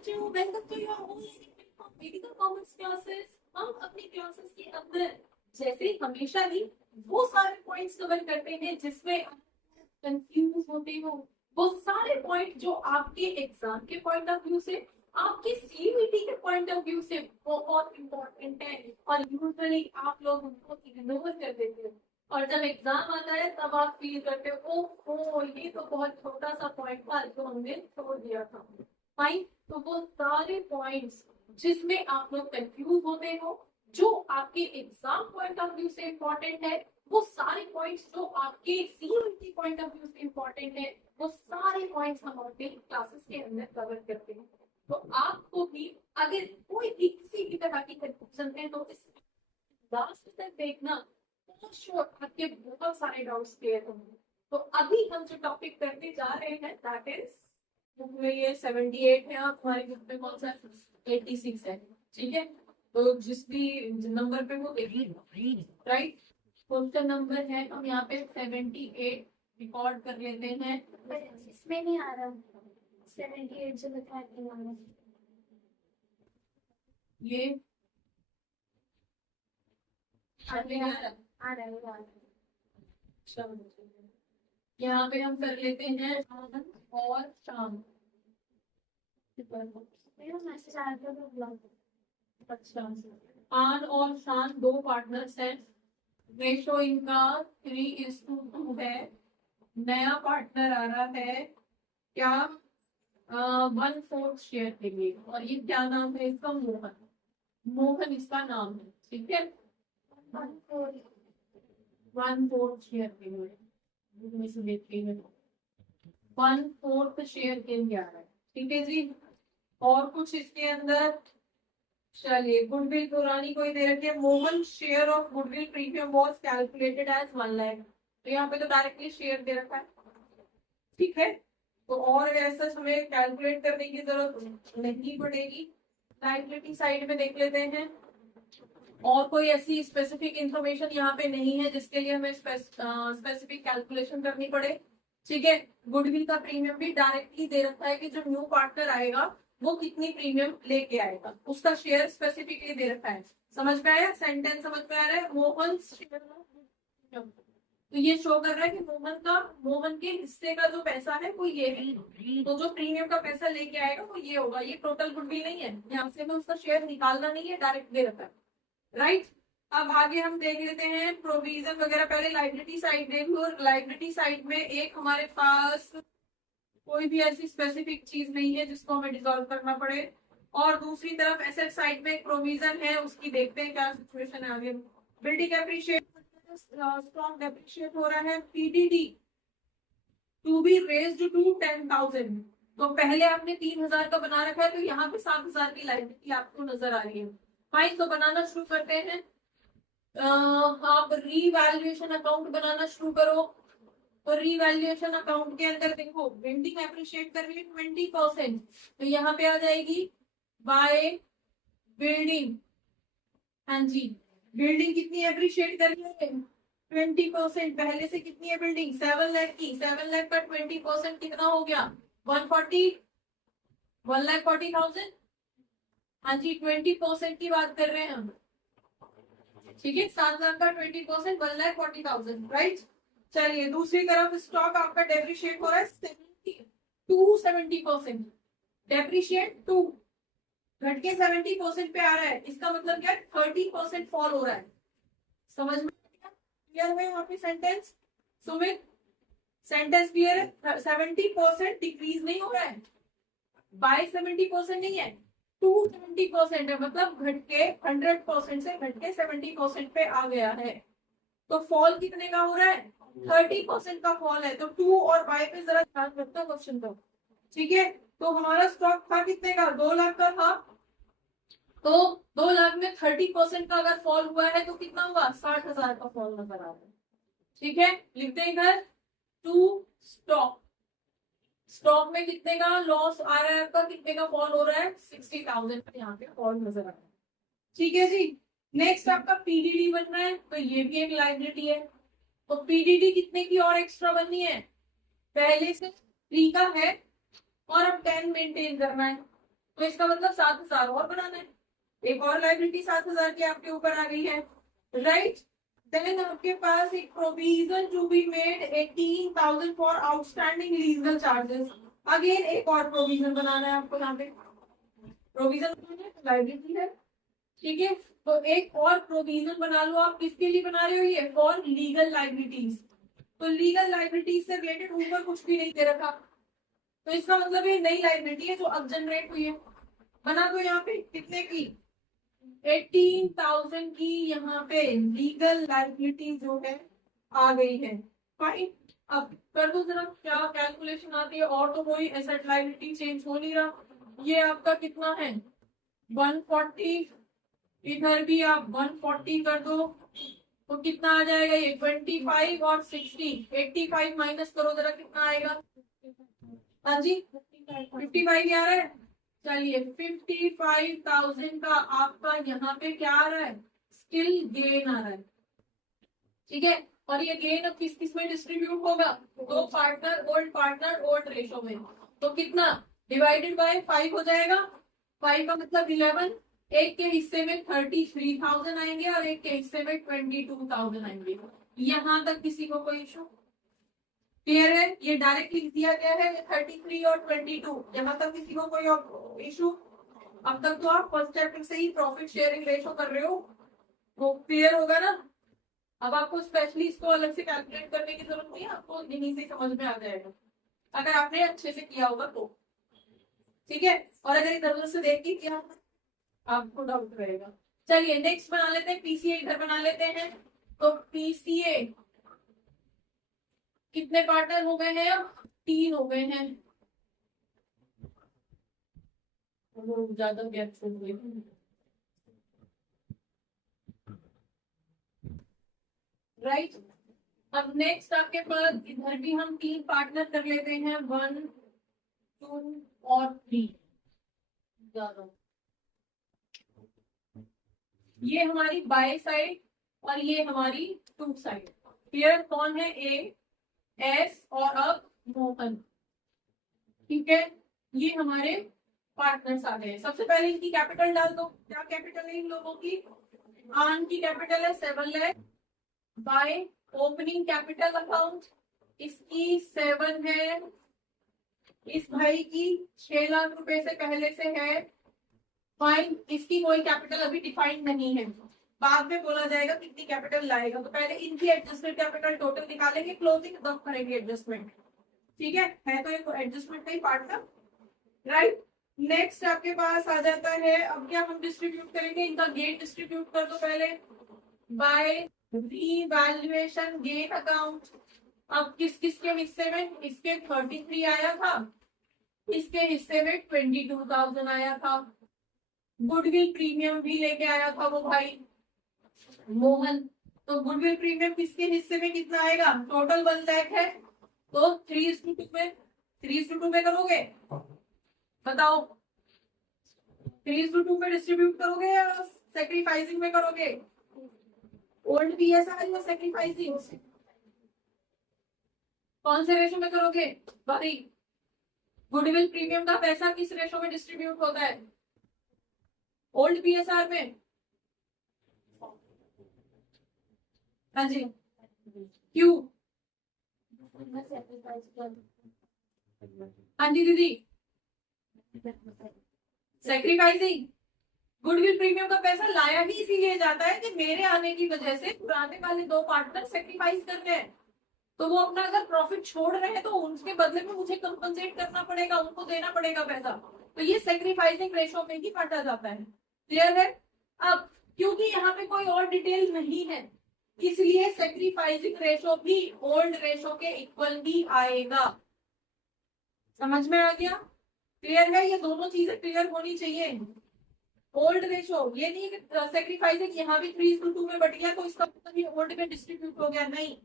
बच्चों, welcome to your online medical commerce classes. हम अपनी क्लासेस के अंदर जैसे हमेशा ही वो सारे पॉइंट्स कवर करते हैं जिसमें कंफ्यूज होते हो। वो सारे पॉइंट जो आपके एग्जाम के पॉइंट ऑफ व्यू से, आपके सीयूईटी के पॉइंट ऑफ व्यू से बहुत इंपॉर्टेंट है और यूजुअली आप लोग उनको इग्नोर कर देते हो। और जब एग्जाम आता है तब आप फील करते हो ओह ये तो बहुत छोटा सा पॉइंट था जो हमने छोड़ दिया था। फाइन, तो वो सारे पॉइंट्स जिसमें आप लोग कंफ्यूज होते हो, जो आपके एग्जाम पॉइंट ऑफ व्यू से इम्पोर्टेंट है, वो सारे पॉइंट्स जो आपके सीयूईटी पॉइंट ऑफ व्यू से इम्पोर्टेंट है, वो सारे पॉइंट्स हम अपने क्लासेस के अंदर कवर करते हैं। तो आपको भी अगर कोई भी किसी भी तरह की कंफ्यूजन है तो इस लास्ट तक देखना, तो श्योर आपके बहुत सारे डाउट्स क्लियर होंगे। तो अभी हम जो टॉपिक करने जा रहे हैं दैट इज बुक में ये 78 है और हमारे बुक में कौन सा 86 है। ठीक है, तो जिस भी नंबर पे वो राइट क्वेश्चन नंबर है हम यहाँ पे 78 रिकॉर्ड कर लेते हैं। इसमें नहीं आ रहा 78 जो बताते हैं ये आ रहा है। यहाँ पे हम कर लेते हैं आनंद और शाम। मेरा मैसेज आया था तो ब्लॉक। अच्छा, आन और शान दो पार्टनर्स हैं, रेशो इनका 3:2 है। नया पार्टनर आ रहा है क्या 1/4 शेयर के लिए, और ये क्या नाम है इसका? मोहन। मोहन इसका नाम है। ठीक है, 1/4 शेयर के लिए 1/4 शेयर के लिए आ रहा है। ठीक है जी, और कुछ इसके अंदर चलिए गुडविल पुरानी कोई दे रखी है। Mohan share of goodwill premium was calculated as 1 lakh. तो यहाँ पे तो डायरेक्टली शेयर दे रखा है। ठीक है, तो और ऐसा हमें कैलकुलेट करने की जरूरत नहीं पड़ेगी। लायबिलिटी साइड में देख लेते हैं, और कोई ऐसी स्पेसिफिक इंफॉर्मेशन यहाँ पे नहीं है जिसके लिए हमें स्पेसिफिक कैलकुलेशन करनी पड़े। ठीक है, गुडविल का प्रीमियम भी डायरेक्टली दे रखा है कि जो न्यू पार्टनर आएगा वो कितनी प्रीमियम लेके आएगा, उसका शेयर स्पेसिफिकली दे रखा है। समझ में आया? सेंटेंस समझ में आ रहा है? मोहन शेयर, तो ये शो कर रहा है कि मोहन के हिस्से का जो पैसा है वो ये है। तो जो प्रीमियम का पैसा लेके आएगा वो ये होगा। ये टोटल गुडविल नहीं है, यहाँ से हमें उसका शेयर निकालना नहीं है, डायरेक्ट दे रखा है। राइट, अब आगे हम देख लेते हैं प्रोविजन वगैरह। पहले लाइबिलिटी साइड देख लो। लाइबिलिटी साइड में एक हमारे पास कोई भी ऐसी स्पेसिफिक चीज नहीं है जिसको हमें डिसॉल्व करना पड़े, और दूसरी तरफ एसेट साइड में एक प्रोविजन है, उसकी देखते हैं क्या सिचुएशन है आगे। बिल्डिंग एप्रिशिएट स्ट्रॉन्ग डेप्रिशिएट हो रहा है। PDD to be raised to 10,000। तो पहले आपने 3,000 का बना रखा है, तो यहाँ पे 7,000 की लाइबिलिटी आपको नजर आ रही है। फाइन, तो बनाना शुरू करते हैं। आप रीवैल्यूएशन अकाउंट बनाना शुरू करो। तो रीवैल्यूएशन अकाउंट के अंदर देखो बिल्डिंग एप्रिशिएट कर रही है 20%, तो यहाँ पे आ जाएगी बाय बिल्डिंग। हाँ जी, बिल्डिंग कितनी एप्रिशिएट कर रही है? 20%। पहले से कितनी है बिल्डिंग? 7 लाख की। 7 लाख का 20% कितना हो गया? 140, 1,40,000। हाँ जी, 20% की बात कर रहे हैं हम। ठीक है, 7 लाख का 20%, 1,40,000। राइट, चलिए दूसरी तरफ स्टॉक आपका डेप्रिशिएट हो रहा है 70% डेप्रिशिएट 2 घट के 70% पे आ रहा है। इसका मतलब क्या? 30% फॉल हो रहा है। समझ में क्लियर है यहाँ पे सेंटेंस? सुमित, सेंटेंस क्लियर है? 70% डिक्रीज नहीं हो रहा है, बाय 70% नहीं है, 270% है, मतलब घट के 100% से घट के 70% पे आ गया है। तो फॉल कितने का हो रहा है? 30% का फॉल है। तो 2 और बाय पे जरा ध्यान रखना क्वेश्चन को। ठीक है, तो हमारा स्टॉक था कितने का? 2 लाख का था। तो 2 लाख में 30% का अगर फॉल हुआ है तो कितना हुआ? 60,000 का फॉल नजर आ रहा है। ठीक है, लिखते हैं इधर टू स्टॉक। स्टॉक में कितने का लॉस आ रहा है आपका? कितने का फॉल हो रहा है? 60,000 का यहाँ पे फॉल नजर आ रहा है। ठीक है जी, नेक्स्ट आपका पीडीडी बन रहा है, तो ये भी एक लाइबिलिटी है। तो पीडीडी कितने की और एक्स्ट्रा बननी है? पहले से 3 का है और अब 10 मेंटेन करना है। तो इसका मतलब 7,000 और बनाना है, एक और लाइबिलिटी 7,000 की आपके ऊपर आ गई है, राइट। देन आपके पास एक provision to be made 18,000 for outstanding legal charges. Again एक और प्रोविजन बनाना है आपको, यहाँ पे प्रोविजन लाइबिलिटी है, ठीक है। तो एक और प्रोविजन बना लो आप, किसके लिए बना रहे हो ये, फॉर लीगल लाइबिलिटीज। तो लीगल लाइबिलिटीज से रिलेटेड ऊपर कुछ भी नहीं दे रखा, तो इसका मतलब ये नई लाइबिलिटी है जो अब जनरेट हुई है। बना दो यहाँ पे कितने की, 18,000 की यहाँ पे लीगल लाइबिलिटी जो है आ गई है, फाइन। अब कर दो जरा क्या कैलकुलेशन आती है, और तो कोई एसेट लाइबिलिटी चेंज हो नहीं रहा। ये आपका कितना है 140, इधर भी आप 140 कर दो तो कितना आ जाएगा, ये 25 और 60, 85 माइनस करो जरा कितना आएगा। हाँ जी 55 आ रहा है, चलिए 55,000 का आपका यहाँ पे क्या आ रहा है, स्किल गेन आ रहा है, ठीक है। और ये गेन अब किस किस में डिस्ट्रीब्यूट होगा, दो पार्टनर ओल्ड रेशो में, तो कितना डिवाइडेड बाय 5 हो जाएगा, 5 का मतलब 11, एक के हिस्से में 33,000 आएंगे और एक के हिस्से में 22,000 आएंगे। यहाँ तक किसी को कोई इशू, क्लियर है, ये डायरेक्ट लिख दिया गया है 33 और 22, यहाँ तक किसी को कोई इशू। अब तक तो आप फर्स्ट चैप्टर से ही प्रॉफिट शेयरिंग रेशो कर रहे हो, वो क्लियर होगा ना। अब आपको स्पेशली इसको अलग से कैलकुलेट करने की जरूरत नहीं है, आपको यहीं से समझ में आ जाएगा अगर आपने अच्छे से किया होगा तो, ठीक है। और अगर इधर उधर से देख के किया आपको डाउट रहेगा। चलिए नेक्स्ट बना लेते हैं, पीसीए इधर बना लेते हैं। तो पीसीए कितने पार्टनर हो गए हैं, अब 3 हो गए हैं, ज्यादा गैप छोड़ गए। राइट, अब नेक्स्ट आपके पास इधर भी हम 3 पार्टनर कर लेते हैं, 1 2 और 3। ज्यादा ये हमारी बाय साइड और ये हमारी टू साइड, क्लियर। कौन है, ए एस और अब मोहन, ठीक है। ये हमारे पार्टनर्स आ गए। सबसे पहले इनकी कैपिटल डाल दो, क्या कैपिटल है इन लोगों की, आन की कैपिटल है 7 lakh, by opening capital account इसकी 7 है, इस भाई की 6 लाख रुपए से पहले से है, फाइन। इसकी कोई कैपिटल अभी डिफाइंड नहीं है, बाद में बोला जाएगा कितनी कैपिटल लाएगा, तो पहले इनकी एडजस्टमेंट कैपिटल टोटल निकालेंगे, क्लोजिंग तब करेंगे एडजस्टमेंट, ठीक है तो एक एडजस्टमेंट का ही पार्ट था, राइट। नेक्स्ट आपके पास आ जाता है, अब क्या हम डिस्ट्रीब्यूट करेंगे, इनका गेन डिस्ट्रीब्यूट कर दो पहले, बाय रीवैल्यूएशन गेन अकाउंट। अब किस किस के हिस्से में, इसके 33 आया था, इसके हिस्से में 22,000 आया था, गुडविल प्रीमियम भी लेके आया था वो भाई मोहन, तो गुडविल प्रीमियम किसके हिस्से में कितना आएगा, टोटल 1 लाख है, तो 3:2 में करोगे, बताओ 3:2 में डिस्ट्रीब्यूट करोगे या सेक्रीफाइसिंग में करोगे, ओल्ड पीएसआर या सेक्रीफाइसिंग, कौन से रेशो में करोगे भाई। गुडविल प्रीमियम का पैसा किस रेशो में डिस्ट्रीब्यूट होता है, ओल्ड पीएसआर में, हाँ जी क्यों, हाँ जी दीदी, सेक्रीफाइसिंग। गुडविल प्रीमियम का पैसा लाया ही इसीलिए जाता है कि मेरे आने की वजह से पुराने वाले 2 पार्टनर सेक्रीफाइस कर रहे हैं, तो वो अपना अगर प्रॉफिट छोड़ रहे हैं तो उनके बदले में मुझे कंपनसेट करना पड़ेगा, उनको देना पड़ेगा पैसा, तो ये सेक्रीफाइसिंग रेशो में ही काटा जाता है, क्लियर है। अब क्योंकि यहाँ पे कोई और डिटेल नहीं है, इसलिए सेक्रीफाइसिंग रेशो भी ओल्ड रेशो के इक्वल ही आएगा, समझ में आ गया, क्लियर है, ये दोनों चीजें क्लियर होनी चाहिए। ओल्ड रेशो ये नहीं कि सेक्रीफाइसिंग यहाँ भी 3:2 में बट गया तो इसका मतलब ये ओल्ड में डिस्ट्रीब्यूट हो गया, नहीं,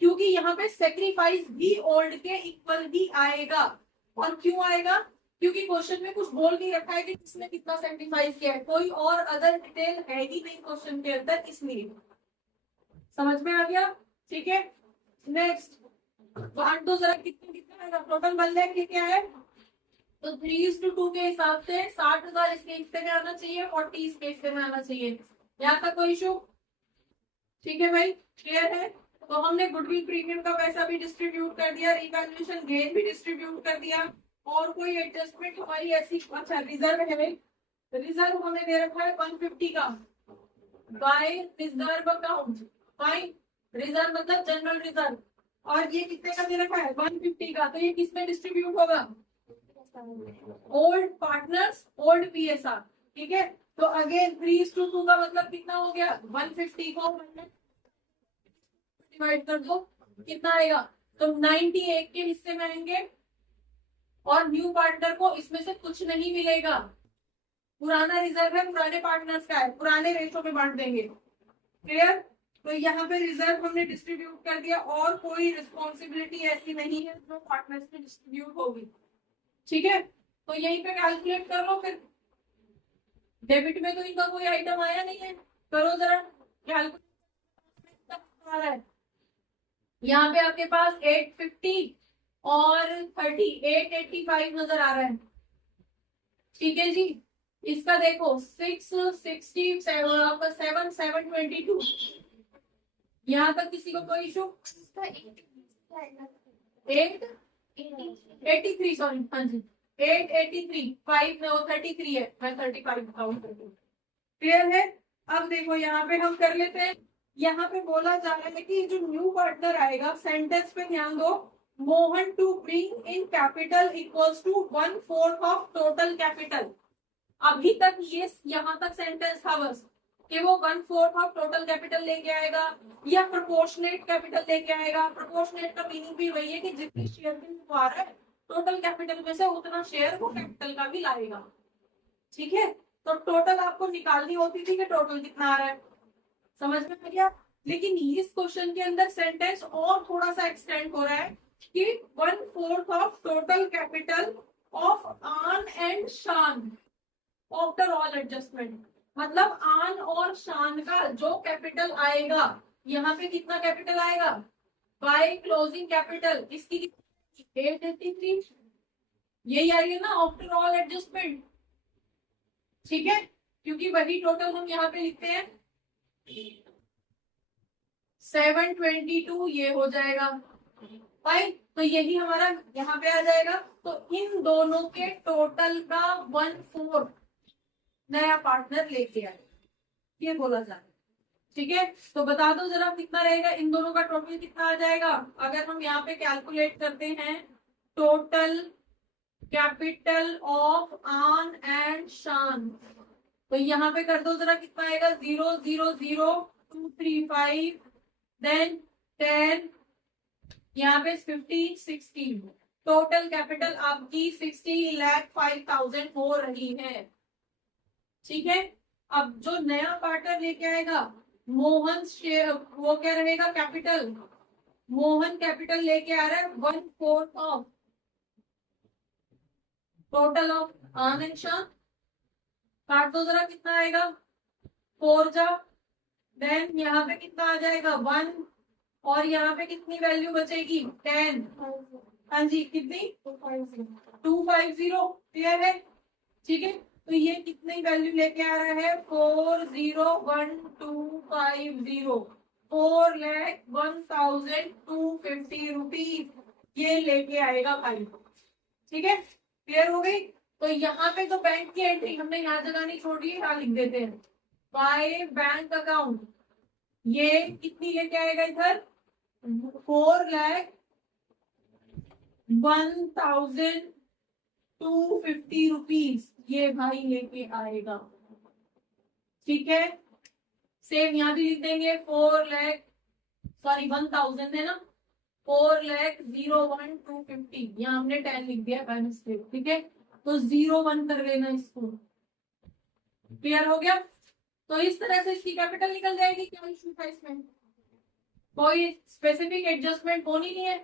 क्योंकि यहाँ पे सेक्रीफाइस भी ओल्ड के इक्वल ही आएगा। और क्यों आएगा, क्योंकि क्वेश्चन में कुछ बोल नहीं रखा है कि किसने कितना सेक्रीफाइस किया है, कोई और अदर डिटेल है ही नहीं क्वेश्चन के अंदर, इसलिए समझ में आ गया, ठीक है। नेक्स्ट बांट दो जरा, कितना कितना आएगा, टोटल 1 लाख क्या है, तो 3:2 के हिसाब से 60,000 इसके हिस्से में आना चाहिए, 40 इसके हिस्से में आना चाहिए। यहाँ तक कोई इशू? ठीक है भाई, क्लियर है। तो हमने गुडविल प्रीमियम का पैसा भी डिस्ट्रीब्यूट कर दिया, रिवैल्यूएशन गेन भी डिस्ट्रीब्यूट कर दिया, और कोई एडजस्टमेंट हमारी ऐसी, अच्छा रिजर्व है भाई, रिजर्व हमें दे रखा है 150 का by reserve account, by reserve मतलब जनरल रिजर्व, और ये कितने का दे रखा है 150 का, तो ये किसमें डिस्ट्रीब्यूट होगा? Old partners old PSR. ठीक है, तो अगेन 3:2 का मतलब कितना हो गया? 150 को डिवाइड कर दो, कितना आएगा? तो 98 के हिस्से में आएंगे, और न्यू पार्टनर को इसमें से कुछ नहीं मिलेगा। पुराना रिजर्व है, पुराने पार्टनर्स का है, पुराने रेशो में बांट देंगे। क्लियर? तो यहाँ पे रिजर्व हमने डिस्ट्रीब्यूट कर दिया, और कोई रिस्पॉन्सिबिलिटी ऐसी नहीं है जो पार्टनर्स में डिस्ट्रीब्यूट होगी। ठीक है, तो यहीं पे कैलकुलेट कर लो फिर। डेबिट में तो इनका कोई आइटम आया नहीं है, करो जरा कैलकुलेट आ रहा है। यहाँ पे आपके पास 850 और 885 नजर आ रहा है। ठीक है जी, इसका देखो 667 आपका 722। यहाँ तक किसी को कोई इशू? 883 सॉरी, हाँ जी 883, 5 में वो 33 है, मैं 35 काउंट करती हूँ। क्लियर है? अब देखो यहाँ पे हम कर लेते हैं। यहाँ पे बोला जा रहा है कि जो न्यू पार्टनर आएगा, सेंटेंस पे ध्यान दो, Mohan to bring in capital equals to 1/4 of total capital. अभी तक ये यहाँ तक सेंटेंस था बस कि वो 1/4 ऑफ टोटल कैपिटल लेके आएगा या प्रोपोर्शनेट कैपिटल लेके आएगा। प्रोपोर्शनेट का मीनिंग भी वही है कि जितनी शेयर वो आ रहा है टोटल कैपिटल में से उतना शेयर वो कैपिटल का भी लाएगा। ठीक है, तो टोटल आपको निकालनी होती थी कि टोटल कितना आ रहा है, समझ में आ गया। लेकिन इस क्वेश्चन के अंदर सेंटेंस और थोड़ा सा एक्सटेंड हो रहा है कि 1/4 ऑफ टोटल कैपिटल ऑफ आन एंड शान आफ्टर ऑल एडजस्टमेंट, मतलब आन और शान का जो कैपिटल आएगा, यहाँ पे कितना कैपिटल आएगा बाय क्लोजिंग कैपिटल, इसकी 883, यही आ रही है ना आफ्टर ऑल एडजस्टमेंट। ठीक है, क्योंकि वही टोटल हम यहाँ पे लिखते हैं 722, ये हो जाएगा भाई, तो यही हमारा यहाँ पे आ जाएगा। तो इन दोनों के टोटल का 1/4 नया पार्टनर लेके आए, ये बोला जा रहा है। ठीक है, तो बता दो जरा कितना रहेगा, इन दोनों का टोटल कितना आ जाएगा। अगर हम यहाँ पे कैलकुलेट करते हैं टोटल कैपिटल ऑफ आन एंड शान, तो यहाँ पे कर दो जरा, कितना आएगा 0,00235, देन 10, यहाँ पे 15, 16, टोटल कैपिटल आपकी 60,05,000 हो रही है। ठीक है, अब जो नया पार्टनर लेके आएगा मोहन शेयर, वो क्या रहेगा कैपिटल, मोहन कैपिटल लेके आ रहा है 1/4 ऑफ टोटल ऑफ आन एंड शान, काट दो जरा कितना आएगा 4 जा, देन यहाँ पे कितना आ जाएगा 1, और यहाँ पे कितनी वैल्यू बचेगी 10, हाँ जी कितनी 250, क्लियर है। ठीक है, तो ये कितनी वैल्यू लेके आ रहा है 4,01,250, 4,01,250 रुपीज ये लेके आएगा भाई। ठीक है, क्लियर हो गई। तो यहाँ पे तो बैंक की एंट्री हमने यहाँ जगह नहीं छोड़ी है, यहाँ लिख देते हैं बाय बैंक अकाउंट, ये कितनी लेके आएगा इधर 4,01,250 रुपीज ये भाई लेके आएगा। ठीक है, सेम यहाँ भी लिख देंगे 1,00,000 है ना, 4,01,250, यहाँ हमने 10 लिख दिया बाय मिस्टेक। ठीक है, तो 01 कर लेना इसको, क्लियर हो गया। तो इस तरह से इसकी कैपिटल निकल जाएगी, क्या इशू था इसमें, कोई स्पेसिफिक एडजस्टमेंट होनी नहीं है,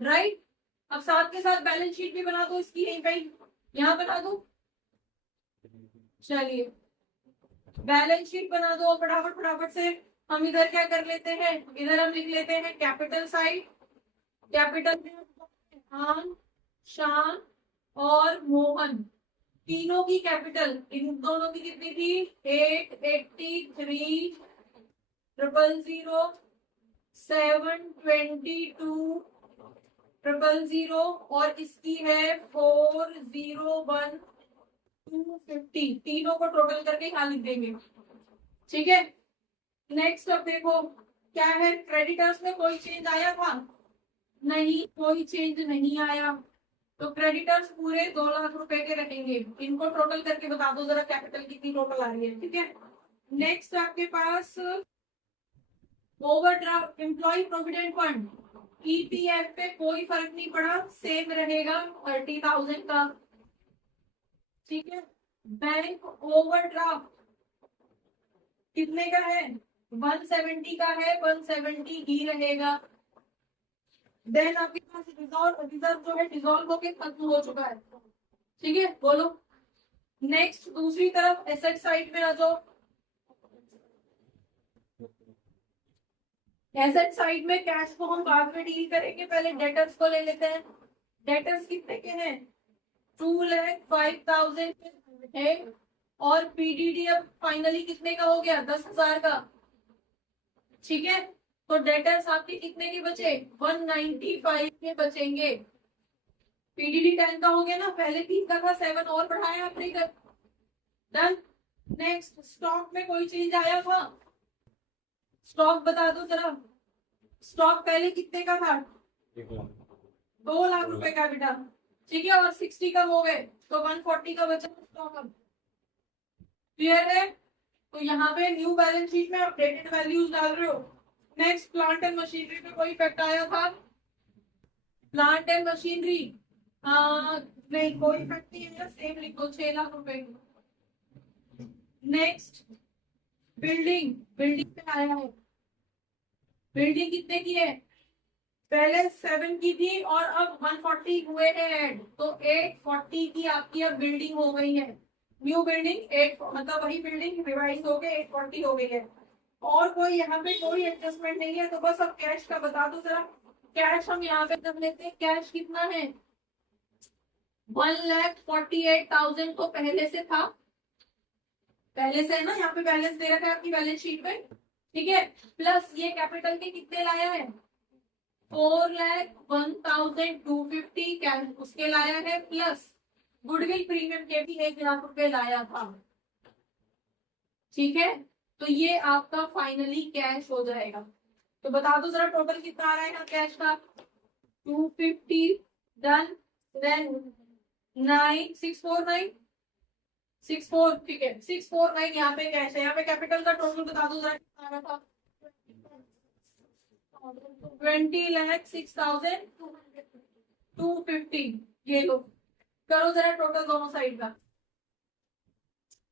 राइट। अब साथ के साथ बैलेंस शीट भी बना दो इसकी, यहीं पे यहाँ बना दो, चलिए बैलेंस शीट बना दो फटाफट फटाफट से। हम इधर क्या कर लेते हैं, इधर हम लिख लेते हैं कैपिटल साइड, कैपिटल आन शान और मोहन, तीनों की कैपिटल इन दोनों की कितनी थी? 883 000 722 000 और इसकी है 401 250। तीनों को टोटल करके यहाँ लिख देंगे। ठीक है, नेक्स्ट अब देखो क्या है, क्रेडिटर्स में कोई चेंज आया था? नहीं, कोई चेंज नहीं आया। तो क्रेडिटर्स पूरे 2 लाख रुपए के रहेंगे। इनको टोटल करके बता दो जरा कैपिटल कितनी टोटल आ रही है। ठीक है, नेक्स्ट आपके पास overdraft employ provident fund, EPF पे कोई फर्क नहीं पड़ा, सेम रहेगा 30,000 का। ठीक है, बैंक ओवरड्राफ्ट कितने का है? 170 का है, 170 ही रहेगा। देन आपके पास रिजर्व जो है डिसॉल्व होके खत्म हो चुका है। ठीक है, बोलो नेक्स्ट। दूसरी तरफ एसेट साइड में आ जाओ। एसेट साइड में कैश को हम बाद में डील करेंगे, पहले डेटर्स को ले लेते हैं। डेटर्स कितने के हैं? 2,05,000 है और पीडीडी अब फाइनली कितने का हो गया? 10,000 का। ठीक है, तो डेटर्स आपके कितने के बचे? 195 के बचेंगे। पीडीडी 10 का हो गया ना, पहले 3 का था, 7 और बढ़ाया आपने। डन। नेक्स्ट, स्टॉक में कोई चेंज आया था? स्टॉक बता दो जरा। स्टॉक पहले कितने का था? 2 लाख रुपए का बेटा। ठीक है, और 60 कम हो गए तो 140 का बचा स्टॉक। अब क्लियर है? तो यहाँ पे न्यू बैलेंस शीट में अपडेटेड वैल्यूज डाल रहे हो। नेक्स्ट, प्लांट एंड मशीनरी पे कोई इफेक्ट आया था? प्लांट एंड मशीनरी नहीं, कोई इफेक्ट नहीं है, सेम लिखो 6 लाख रुपए। नेक्स्ट, बिल्डिंग, बिल्डिंग पे आया है। बिल्डिंग कितने की है? पहले 7 की थी और अब 140 हुए हैं ऐड, तो 840 की आपकी अब बिल्डिंग हो गई है। न्यू बिल्डिंग 8 मतलब वही बिल्डिंग रिवाइज हो गए 840 हो गई है। और कोई यहाँ पे कोई एडजस्टमेंट नहीं है। तो बस अब कैश का बता दो जरा। कैश हम यहाँ पे कर लेते हैं। कैश कितना है? 1,48,000 तो पहले से था, पहले से है ना, यहाँ पे बैलेंस दे रखा है आपकी बैलेंस शीट में। ठीक है, प्लस ये कैपिटल के कितने लाया है? 4,01,250 कैश उसके लाया है, प्लस गुडविल प्रीमियम के भी 1 लाख रुपए लाया था। ठीक है, तो ये आपका फाइनली कैश हो जाएगा। तो बता दो जरा टोटल कितना आ रहा है कैश का? 250। डन। देन 9649 64। ठीक है, 649 यहाँ पे कैश है। यहाँ पे कैपिटल का टोटल बता दो जरा कितना आ रहा था? 20,06,250। ये लो, करो जरा टोटल दोनों साइड का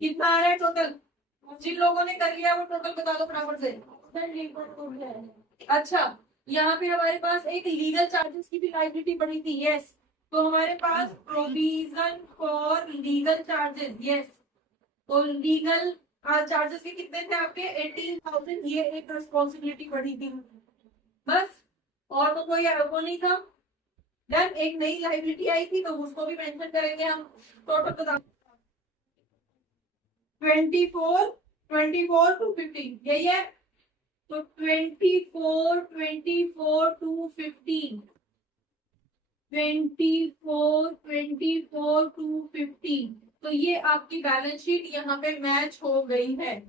कितना आ रहा है टोटल। जिन लोगों ने कर लिया वो टोटल बता दो फटाफट से। अच्छा, यहाँ पे हमारे पास एक लीगल चार्जेस की भी लाइबिलिटी पड़ी थी। यस, तो हमारे पास provision for legal charges. Yes, तो लीगल चार्जेस के कितने थे आपके? 18,000। ये एक रिस्पॉन्सिबिलिटी पड़ी थी बस, और तो कोई वो नहीं था। देन एक नई लाइबिलिटी आई थी तो उसको भी मेंशन करेंगे हम। टोटल बता 24,250 यही है। तो 24,250 24,250 तो ये आपकी बैलेंस शीट यहाँ पे मैच हो गई है।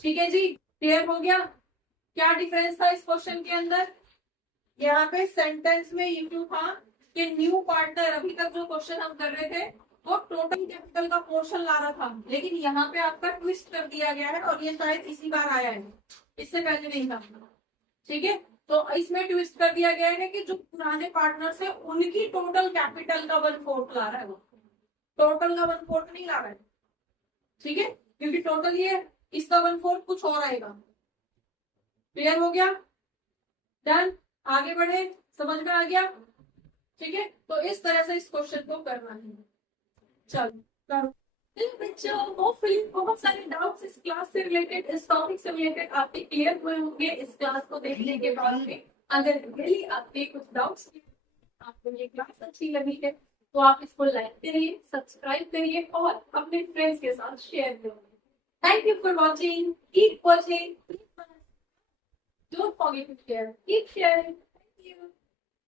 ठीक है जी, क्लियर हो गया? क्या डिफरेंस था इस क्वेश्चन के अंदर? यहाँ पे सेंटेंस में ये क्यों था कि न्यू पार्टनर, अभी तक जो क्वेश्चन हम कर रहे थे वो टोटल कैपिटल का पोर्शन ला रहा था, लेकिन यहाँ पे आपका ट्विस्ट कर दिया गया है और ये शायद इसी बार आया है, इससे पहले नहीं था। ठीक है, तो इसमें ट्विस्ट कर दिया गया है कि जो पुराने पार्टनर्स है उनकी टोटल कैपिटल का 1/4 ला रहा है, वो टोटल का 1/4 नहीं ला रहा है। ठीक है, क्योंकि टोटल ये इसका 1/4 कुछ और आएगा। क्लियर हो गया? डन, आगे बढ़े, समझ में आ गया? ठीक है, तो इस तरह से इस क्वेश्चन को करना है। चलो करो बच्चों, होपफुली बहुत सारे डाउट्स इस क्लास से रिलेटेड, इस टॉपिक से रिलेटेड आपके क्लियर हुए होंगे इस क्लास को देखने के बाद में। अगर रियली आपके कुछ डाउट्स आपको ये क्लास अच्छी लगी है तो आप इसको लाइक करिए, सब्सक्राइब करिए और अपने फ्रेंड्स के साथ शेयर करिए। Thank you for watching, keep watching, don't forget to share, keep sharing. Thank you.